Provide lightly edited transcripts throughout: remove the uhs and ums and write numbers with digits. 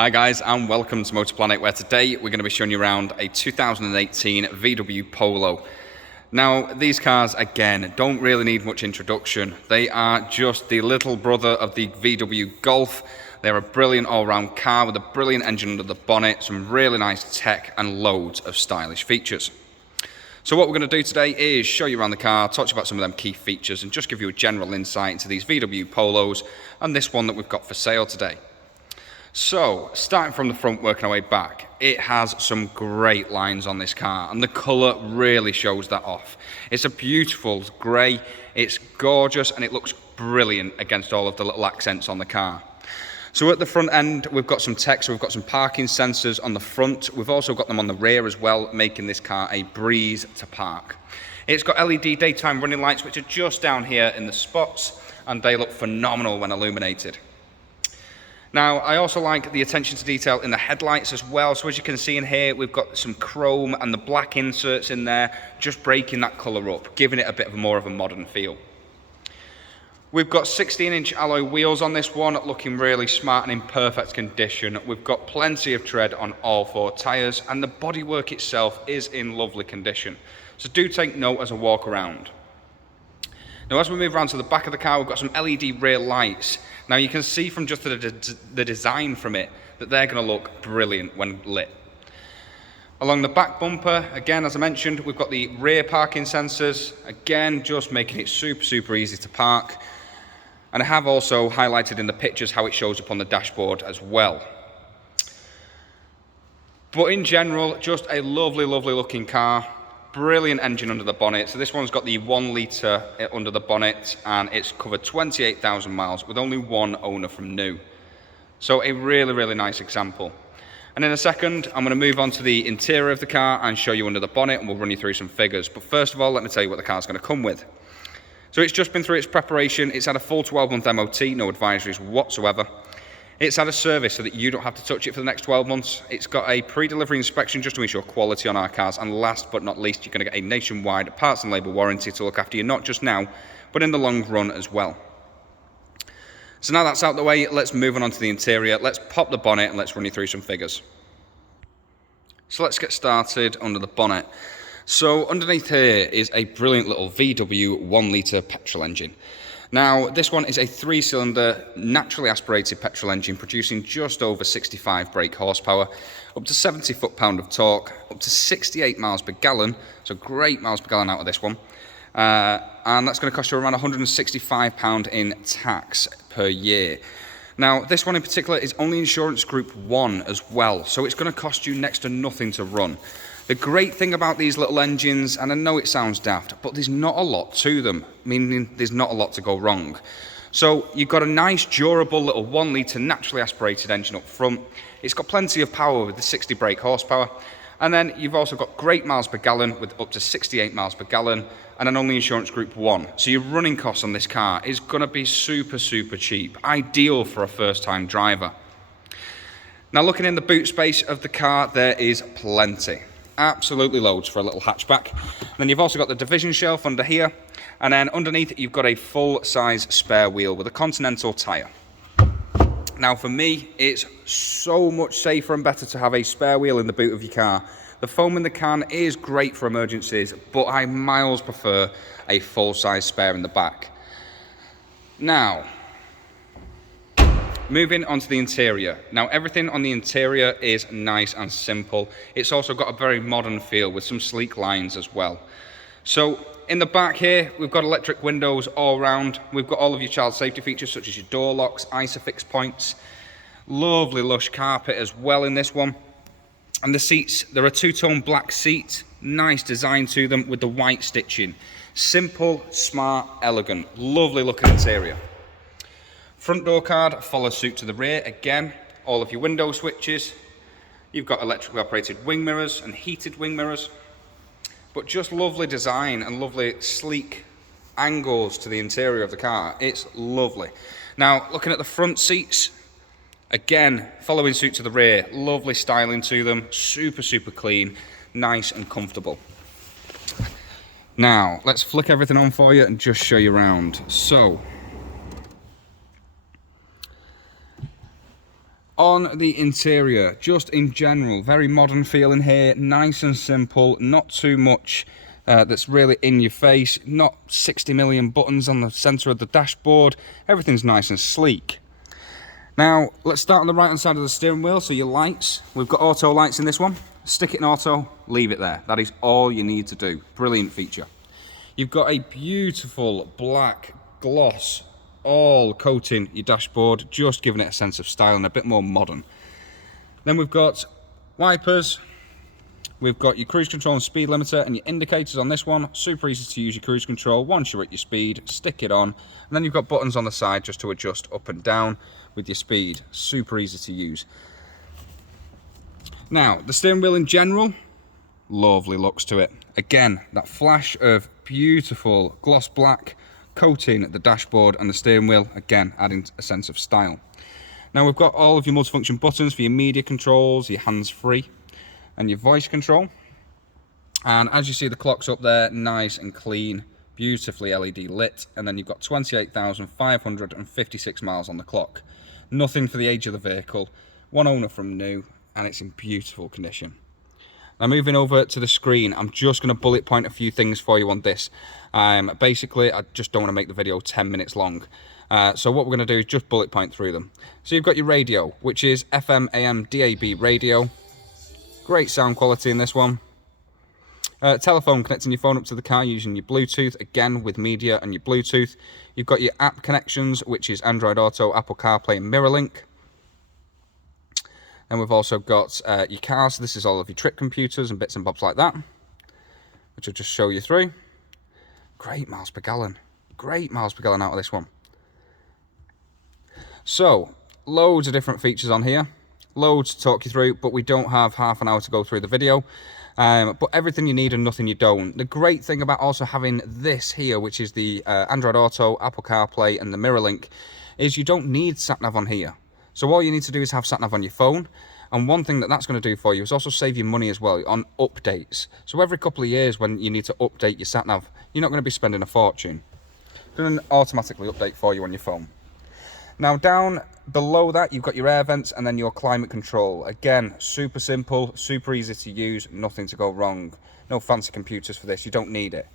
Hi guys, and welcome to Motor Planet, where today we're going to be showing you around a 2018 VW Polo. Now, these cars, again, don't really need much introduction. They are just the little brother of the VW Golf. They're a brilliant all-round car with a brilliant engine under the bonnet, some really nice tech, and loads of stylish features. So what we're going to do today is show you around the car, talk to you about some of them key features, and just give you a general insight into these VW Polos and this one that we've got for sale today. So, starting from the front, working our way back, it has some great lines on this car, and the colour really shows that off. It's a beautiful grey, it's gorgeous, and it looks brilliant against all of the little accents on the car. So at the front end, we've got some tech, so we've got some parking sensors on the front. We've also got them on the rear as well, making this car a breeze to park. It's got LED daytime running lights, which are just down here in the spots, and they look phenomenal when illuminated. Now, I also like the attention to detail in the headlights as well. So as you can see in here, we've got some chrome and the black inserts in there, just breaking that colour up, giving it a bit of more of a modern feel. We've got 16-inch alloy wheels on this one, looking really smart and in perfect condition. We've got plenty of tread on all four tyres, and the bodywork itself is in lovely condition. So do take note as a walk around. Now, as we move around to the back of the car, we've got some LED rear lights. Now, you can see from just the design from it that they're going to look brilliant when lit. Along the back bumper, again, as I mentioned, we've got the rear parking sensors. Again, just making it super easy to park. And I have also highlighted in the pictures how it shows up on the dashboard as well. But in general, just a lovely looking car. Brilliant engine under the bonnet. So this one's got the 1 litre under the bonnet, and it's covered 28,000 miles with only one owner from new. So a really nice example. And in a second, I'm going to move on to the interior of the car and show you under the bonnet, and we'll run you through some figures. But first of all, let me tell you what the car's going to come with. So it's just been through its preparation. It's had a full 12-month MOT, no advisories whatsoever. It's had a service so that you don't have to touch it for the next 12 months. It's got a pre-delivery inspection just to ensure quality on our cars. And last but not least, you're going to get a nationwide parts and labour warranty to look after you, not just now, but in the long run as well. So now that's out the way, let's move on to the interior. Let's pop the bonnet and let's run you through some figures. So let's get started under the bonnet. So underneath here is a brilliant little VW 1 litre petrol engine. Now, this one is a 3-cylinder, naturally aspirated petrol engine producing just over 65 brake horsepower, up to 70 foot-pound of torque, up to 68 miles per gallon, so great miles per gallon out of this one. And that's going to cost you around £165 in tax per year. Now, this one in particular is only insurance group 1 as well, so it's going to cost you next to nothing to run. The great thing about these little engines, and I know it sounds daft, but there's not a lot to them, meaning there's not a lot to go wrong. So you've got a nice, durable little 1 litre naturally aspirated engine up front. It's got plenty of power with the 60 brake horsepower. And then you've also got great miles per gallon with up to 68 miles per gallon and an only insurance group 1. So your running costs on this car is going to be super cheap, ideal for a first-time driver. Now, looking in the boot space of the car, there is plenty. Absolutely loads for a little hatchback. And then you've also got the division shelf under here, and then underneath you've got a full-size spare wheel with a Continental tyre. Now for me, it's so much safer and better to have a spare wheel in the boot of your car. The foam in the can is great for emergencies, but I miles prefer a full-size spare in the back. Now, moving on to the interior. Now, everything on the interior is nice and simple. It's also got a very modern feel with some sleek lines as well. So, in the back here, we've got electric windows all around. We've got all of your child safety features such as your door locks, ISOFIX points. Lovely lush carpet as well in this one. And the seats, they're a two-tone black seat. Nice design to them with the white stitching. Simple, smart, elegant. Lovely looking interior. Front door card follows suit to the rear. Again, all of your window switches. You've got electrically operated wing mirrors and heated wing mirrors. But just lovely design and lovely sleek angles to the interior of the car. It's lovely. Now, looking at the front seats, again, following suit to the rear. Lovely styling to them. Super clean, nice and comfortable. Now, let's flick everything on for you and just show you around. So, On the interior, just in general, very modern feeling here, nice and simple, not too much that's really in your face, not 60 million buttons on the center of the dashboard. Everything's nice and sleek. Now, let's start on the right hand side of the steering wheel. So your lights, we've got auto lights in this one. Stick it in auto, leave it there. That is all you need to do. Brilliant feature. You've got a beautiful black gloss all coating your dashboard, just giving it a sense of style and a bit more modern. Then we've got wipers, we've got your cruise control and speed limiter, and your indicators on this one. Super easy to use your cruise control. Once you're at your speed, stick it on, and then you've got buttons on the side just to adjust up and down with your speed. Super easy to use. Now, the steering wheel in general, lovely looks to it. Again, that flash of beautiful gloss black coating the dashboard and the steering wheel, again adding a sense of style. Now we've got all of your multifunction buttons for your media controls, your hands-free and your voice control. And as you see, the clock's up there, nice and clean, beautifully LED lit, and then you've got 28,556 miles on the clock. Nothing for the age of the vehicle, one owner from new, and it's in beautiful condition. Now moving over to the screen, I'm just going to bullet point a few things for you on this. Basically, I just don't want to make the video 10 minutes long. So what we're going to do is just bullet point through them. So you've got your radio, which is FM, AM, DAB radio. Great sound quality in this one. Telephone, connecting your phone up to the car using your Bluetooth, again with media and your Bluetooth. You've got your app connections, which is Android Auto, Apple CarPlay and MirrorLink. And we've also got your cars. This is all of your trip computers and bits and bobs like that, which I'll just show you through. Great miles per gallon. Great miles per gallon out of this one. So, loads of different features on here. Loads to talk you through, but we don't have half an hour to go through the video. But everything you need and nothing you don't. The great thing about also having this here, which is the Android Auto, Apple CarPlay and the MirrorLink, is you don't need sat-nav on here. So all you need to do is have sat-nav on your phone, and one thing that's going to do for you is also save you money as well on updates. So every couple of years when you need to update your sat-nav, you're not going to be spending a fortune. It's going to automatically update for you on your phone. Now down below that, you've got your air vents and then your climate control. Again, super simple, super easy to use, nothing to go wrong. No fancy computers for this, you don't need it.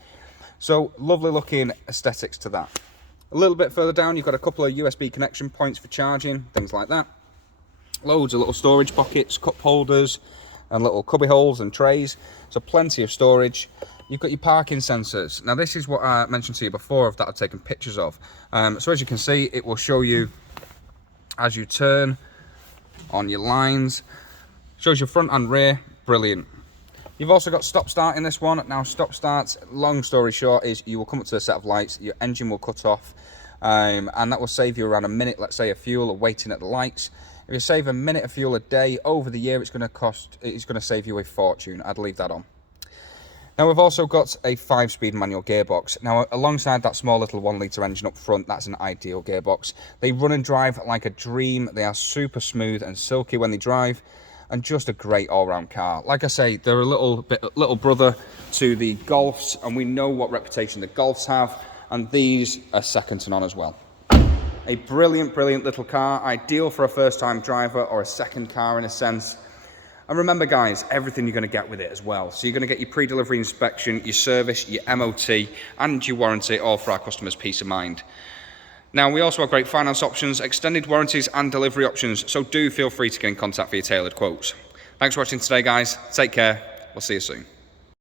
So lovely looking aesthetics to that. A little bit further down, you've got a couple of USB connection points for charging, things like that. Loads of little storage pockets, cup holders, and little cubby holes and trays. So plenty of storage. You've got your parking sensors. Now this is what I mentioned to you before that I've taken pictures of. So as you can see, it will show you as you turn on your lines. Shows your front and rear, brilliant. You've also got stop start in this one. Now stop starts, long story short, is you will come up to a set of lights, your engine will cut off, and that will save you around a minute, let's say, of fuel or waiting at the lights. If you save a minute of fuel a day, over the year it's going to save you a fortune. I'd leave that on. Now we've also got a 5-speed manual gearbox. Now alongside that small little 1-litre engine up front, that's an ideal gearbox. They run and drive like a dream. They are super smooth and silky when they drive, and just a great all-round car. Like I say, they're a little brother to the Golfs, and we know what reputation the Golfs have, and these are second to none as well. A brilliant, brilliant little car, ideal for a first-time driver or a second car in a sense. And remember guys, everything you're going to get with it as well. So you're going to get your pre-delivery inspection, your service, your MOT, and your warranty, all for our customers' peace of mind. Now, we also have great finance options, extended warranties, and delivery options, so do feel free to get in contact for your tailored quotes. Thanks for watching today, guys. Take care. We'll see you soon.